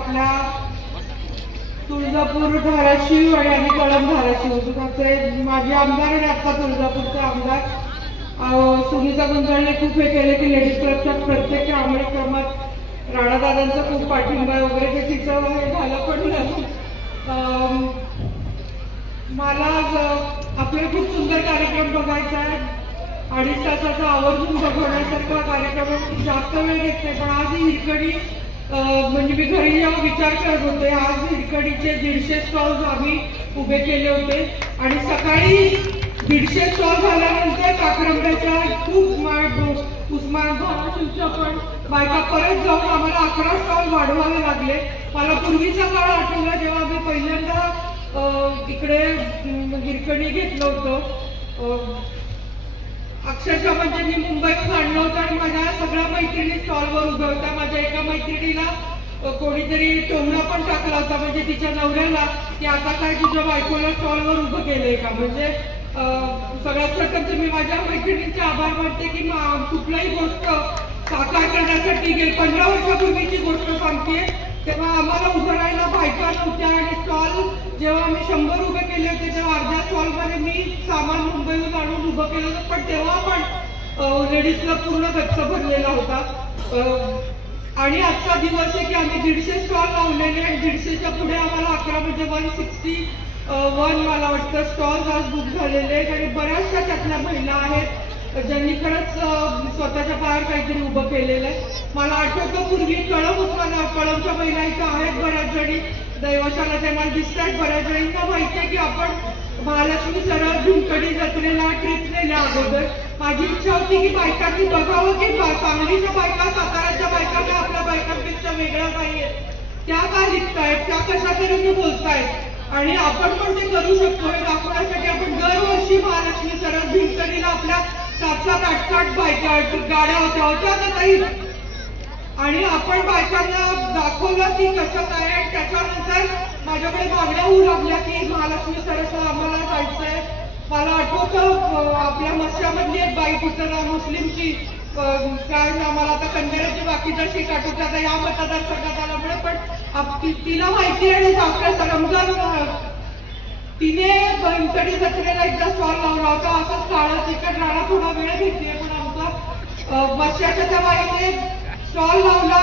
आपल्या तुळजापूर धाराशिव आणि कळंब धाराशिव माझे आमदार आणि आता तुळजापूरचे आमदार सुनीता गुंजाळने खूप हे केले की लेडीज क्लबच्या प्रत्येक कार्यक्रमात राणादादांचा खूप पाठिंबा वगैरे ते तिचं हे झालं. पण मला आपले खूप सुंदर कार्यक्रम बघायचा आहे. 2.5 तासाचा आवर्जून बघण्यासारखा कार्यक्रम जास्त वेळ घेत नाही. पण आज ही हिरकणी म्हणजे मी घरी जेव्हा विचार करत होते, आज हिरकणीचे 150 स्टॉल्स आम्ही उभे केले होते आणि सकाळी 150 स्टॉल झाल्यानंतर काकरंब्याच्या खूप उस्मान धाराशिवच्या पण बायका परत जाऊन आम्हाला 11 स्टॉल वाढवावे लागले. मला पूर्वीचा काळ आठवला जेव्हा आम्ही पहिल्यांदा इकडे हिरकणी घेतलं होतं. अक्षरशः म्हणजे मी मुंबईत आणलं होतं आणि माझ्या सगळ्या मैत्रिणी स्टॉलवर उभ्या होत्या. माझ्या एका मैत्रिणीला कोणीतरी टोमणा पण टाकला होता म्हणजे तिच्या नवऱ्याला की आता काय तुझ्या बायकोला स्टॉलवर उभं केलंय का. म्हणजे सगळ्यात प्रथम तर मी माझ्या मैत्रिणींचे आभार मानते की कुठलाही गोष्ट साकार करण्यासाठी 15 वर्षापूर्वीची गोष्ट सांगते तेव्हा आम्हाला उभं राहायला बायका नव्हत्या आणि स्टॉल जेव्हा आम्ही 100 उभे केले होते तेव्हा अर्ध्या स्टॉलमध्ये मी सामान मुंबईहून आणून उभं केलं होतं. पण तेव्हा पण लेडीज क्लब पूर्ण गच्च भरलेला होता. आणि आजचा दिवस आहे की आम्ही 150 स्टॉल लावलेले आणि 150च्या पुढे आम्हाला 11 म्हणजे 161 मला वाटतं स्टॉल्स आज बुक झालेले आहेत. आणि बऱ्याचशा त्यातल्या महिला आहेत ज्यांनी खरंच स्वतःच्या पायावर काहीतरी उभं केलेलं आहे. मला आठवतं पूर्वी कळंबच्या महिला इथं आहेत बऱ्याच जणी, दैवशाला मला दिसतात बऱ्याच जणींना माहिती आहे की आपण महालक्ष्मी सरळ झुंकडी जत्रेला ट्रिप नेल्या अगोदर. माझी इच्छा होती की बायकांनी बघावं की सांगलीच्या बायका साताऱ्याच्या बायका काय आपल्या बायकांपेक्षा वेगळ्या नाहीये, त्या का लिखतायत, त्या कशा तऱ्हेने बोलतायत आणि आपण पण ते करू शकतो हे दाखवण्यासाठी आपण दरवर्षी महालक्ष्मी सरळ झुंकडीला आपल्या 7-7, 8-8 बायका गाड्या होत्या काही आणि आपण बायकांना दाखवलं की कसं काय. त्याच्यानंतर माझ्याकडे मागण्या होऊ लागल्या की महालक्ष्मी सरसला आम्हाला जायचंय. मला आठवतं आपल्या मस्यामधली एक बाई कुठं मुस्लिमची काय मला आता कंदेराची बाकीच्या शीट आठवते आता या मतदारसंघात आल्यामुळे. पण तिला माहिती आहे आपल्या रमजान तिने झुंकडी जत्रेला एकदा स्टॉल लावला होता. असंच काळं तिकट राणा थोडा वेळ घेतलीय पण आमचा मस्याच्या त्या बाईने स्टॉल लावला.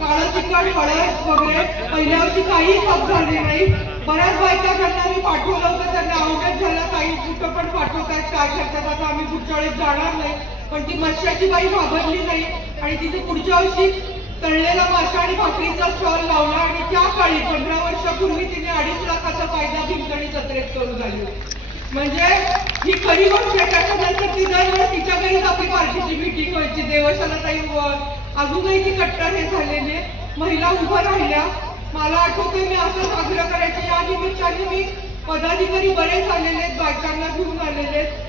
काळं तिखट हळद वगैरे पहिल्या वर्षी काही खप झाले नाही. बऱ्याच बायका ज्यांना मी पाठवलं होतं त्यांना आवडत झालं. काही कुठं पण पाठवतायत काय करतात आता आम्ही पुढच्या वेळेस जाणार नाही. पण ती मत्स्याची बाई घाबरली नाही आणि तिथे पुढच्या वर्षी तळलेला मासा आणि भाकरीचा स्टॉल लावला आणि त्या काळी 15 वर्षापूर्वी तिने 2.5 लाखाचा फायदा हिरकणी जत्रेत करून झाली. म्हणजे ही खरी गोष्ट आहे. त्याच्यानंतर ती दरवेळेस तिच्या घरीच आपली पार्टीची मीटिंग व्हायची. देवशाला ताई अजूनही ती कट्टर हे झालेले महिला उभं राहिल्या. मला आठवतंय मी असं आग्रह करायचे या निमित्ताने मी पदाधिकारी बरेच आलेले आहेत बायकांना घेऊन आलेले आहेत.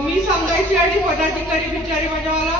मी सांगायचे आणि पदाधिकारी बिचारी म्हणजे मला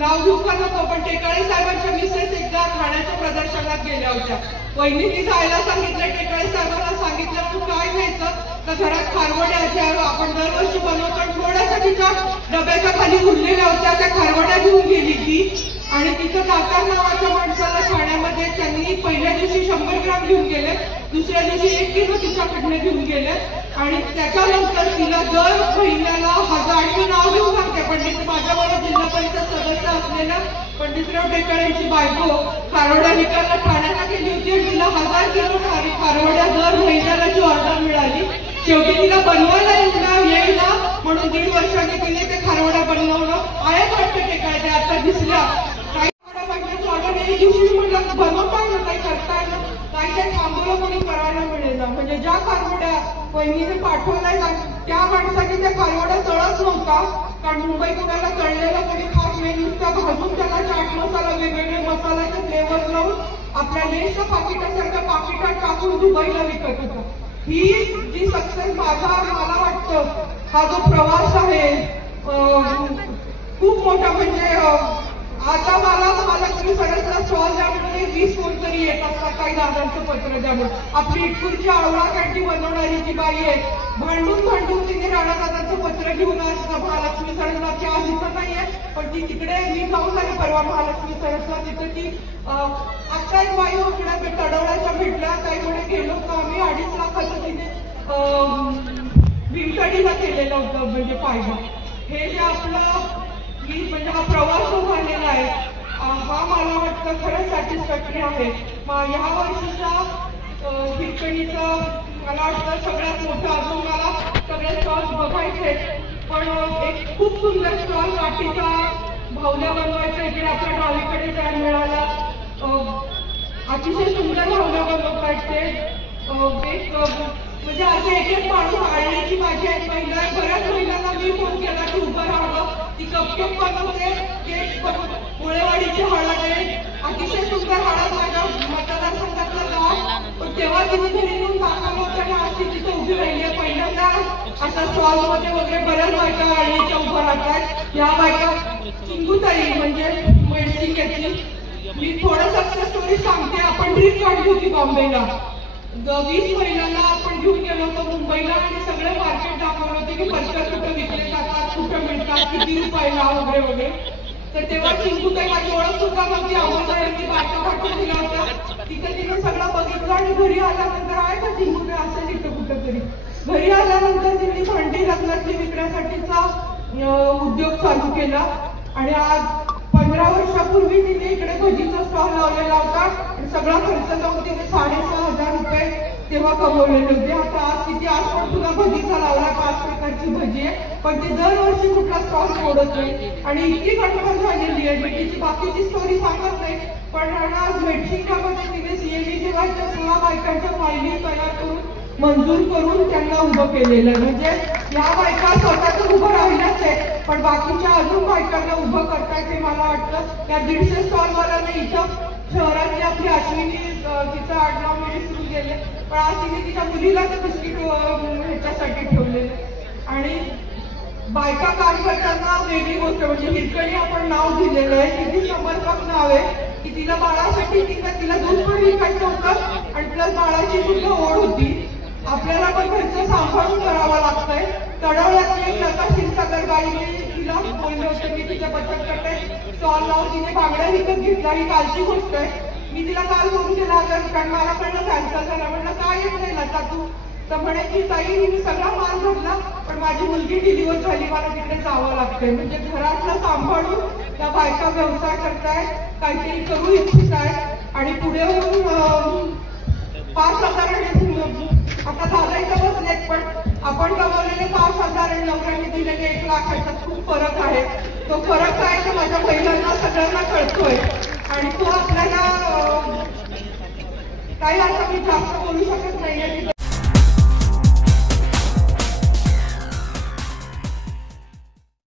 नाव घेऊ का नको पण टेकाळे साहेबांच्या मिसेस एकदा ठाण्याच्या प्रदर्शनात गेल्या होत्या. वहिनींनी जायला सांगितलं, टेकाळे साहेबांना सांगितलं तू काय घ्यायचं तर घरात खारवड्या आपण दरवर्षी बनवतो आणि थोड्याशा तिच्या डब्याच्या खाली उरलेल्या होत्या त्या खारवड्या घेऊन गेली ती. आणि तिथं दातार नावाच्या माणसाला ठाण्यामध्ये त्यांनी पहिल्या दिवशी 100 ग्राम घेऊन गेले, दुसऱ्या दिवशी 1 किलो तिच्याकडनं घेऊन गेले आणि त्याच्यानंतर तिला दर महिन्याला 1000 मी नाव घेऊन सांगते पंडित माझ्याबरोबर जिल्हा परिषद सदस्य असलेल्या पंडितराव टेकाळेंची बायको खारवड्या विकायला ठाण्याला गेली होती आणि तिला 1000 किलो खारवड्या दर महिन्यालाची ऑर्डर मिळाली. शेवटी तिला बनवायला येईल ना म्हणून 1.5 वर्षांनी तिने ते खारवड्या बनवणं आहेत वाटतं टेकाळे आता दिसल्या. ऑर्डर एक दिवशी म्हटलं बनवताय ना काही करताय ना काही ते थांबवलं कोणी करायला मिळेल ना. म्हणजे ज्या खारवड्या वहिनीने पाठवलाय त्या माणसाने त्या खारवड्या तळत नव्हता कारण मुंबई पुण्याला तळलेला कोणी खास नाही नुसता भाजून त्याला चाट मसाला वेगवेगळे मसाल्याचे फ्लेवर्स लावून आपल्या लेसच्या पाकिटासारख्या पाकिटात टाकून दुबईला विकत होता. ही जी सक्सेस मला वाटतं हा जो प्रवास आहे खूप मोठा. म्हणजे आता मला महालक्ष्मी सरसला स्टॉल द्या म्हणून 20 कोणतरी येत असतात. ताई दादांचं पत्र द्या म्हणून. आपली इटकूरची आवळा कॅन्टी बनवणारी जी बाई आहे, भांडून तिने राणादादांचं पत्र घेऊन आज महालक्ष्मी सरसला आज इथं नाहीये, पण ती तिकडे मी जाऊन आले परवा महालक्ष्मी सरसला. तिथं ती आता एक बाई इकडे तडवळ्याच्या भेटल्या. ताई म्हणे गेलो तर आम्ही 2.5 लाखाचं तिने भीमथडीला केलेलं होतं म्हणजे फायदा. हे जे आपलं म्हणजे हा प्रवास जो झालेला आहे हा मला वाटतं खरंच सॅटिस्फॅक्टरी आहे. ह्या वर्षीचा हिरकणीचा मला वाटतं सगळ्यात मोठं अजून मला सगळे स्टॉल्स बघायचे, पण एक खूप सुंदर स्टॉल वाटीचा भावल्या बनवायचा इकडे आपल्या डावीकडे जायला मिळाला. अतिशय सुंदर भावल्या बनवतायत ते. एक म्हणजे असे एक माणूस आळण्याची माझी एक महिला आहे. बऱ्याच महिलांना मी फोन केला की उभं राहावं. ती कपकेक बनवते, केक मुळेवाडीची हळद आहे, अतिशय सुंदर हळद माझ्या मतदारसंघातलं गाव. पण तेव्हा तिने घरी येऊन दाखवलं होतं आणि आज ती तिथे उभी राहिली आहे. पहिल्यांदा अशा स्टॉलमध्ये वगैरे बऱ्याच बायका आळणीच्या उभं राहतात. या बायका चिंगूताई म्हणजे मेडसिंग मी थोडं सक्सेस स्टोरी सांगते. आपण ट्रिप काढली होती बॉम्बेला. 20 महिलांना आपण घेऊन गेलो होतो मुंबईला आणि सगळे मार्केट दाखवलं होते की पत्तर कुठं विकले जातात, कुठं मिळतात, किती रुपयाला वगैरे वगैरे. तर तेव्हा चिंकूताई माझी ओळख सुद्धा नव्हती. अगोदरांनी बायका पाठवून दिल्या होत्या. तिने सगळं बघितलं आणि घरी आल्यानंतर आहे का चिंकूताई असं तिथं कुठं तरी. घरी आल्यानंतर तिने भांडी रत्नातली विकण्यासाठीचा उद्योग चालू केला आणि आज 15 वर्षापूर्वी तिने इकडे भजीचा स्टॉल लावलेला होता आणि सगळा खर्च लावून तिने 6,500 रुपये तेव्हा कमवलेले होते. आता आज किती आज पण तुला भजीचा लावला 5 प्रकारची भजी आहे, पण ते दरवर्षी कुठला स्टॉल सोडत नाही आणि इतकी कणखर झालेली आहे. तिची बाकीची स्टोरी सांगत नाही, पण आज मेडशिंगामध्ये तिने सीएमई जेव्हाच्या 6 बायकांच्या फायली तयार करून मंजूर करून त्यांना उभं केलेलं आहे. म्हणजे या बायका स्वतःच उभं राहिल्याच आहे, पण बाकीच्या अजून बायकांना उभं करतायत ते मला वाटतं. या 150 स्टॉलवाल्याने इथं शहरातली आपली अश्विनी तिचं आडनाव मी विसरून गेले, पण आज तिने तिच्या मुलीला ते बिस्किट ह्याच्यासाठी ठेवलेले. आणि बायका काम करताना वेगळी गोष्ट म्हणजे हिरकणी आपण नाव दिलेलं आहे. किती समर्पक नाव आहे की तिला बाळासाठी तिला दूध पण विकायचं होतं आणि प्लस बाळाची सुद्धा ओढ होती. आपल्याला पण घरचं सांभाळून करावं लागतंय. तडवळ्यातली एक लता क्षीरसागर बाईने तिला बोलले होते मी तिच्या बचत करते स्टॉल लावून तिने बांगड्या विकत घेतला. ही कालची गोष्ट आहे. मी तिला काल फोन केला कारण मला कळलं कॅन्सल झाला. म्हणलं काय येत नाही लता तू. तर म्हणे की ताई मी सगळा माल भरला पण माझी मुलगी डिलिव्हर झाली, मला तिकडे जावं लागतंय. म्हणजे घरातलं सांभाळून त्या बायका व्यवसाय करताय, काहीतरी करू इच्छित आहे आणि पुढे होऊन 5,000 आता घालायचं बसलेत, पण आपण कमवलेले 5,000 आणि नवऱ्याने दिलेले 1 लाख याच्यात खूप फरक आहे. तो फरक आहे तो माझ्या महिलांना सगळ्यांना कळतोय आणि तो आपल्याला काही आता मी जास्त बोलू शकतो.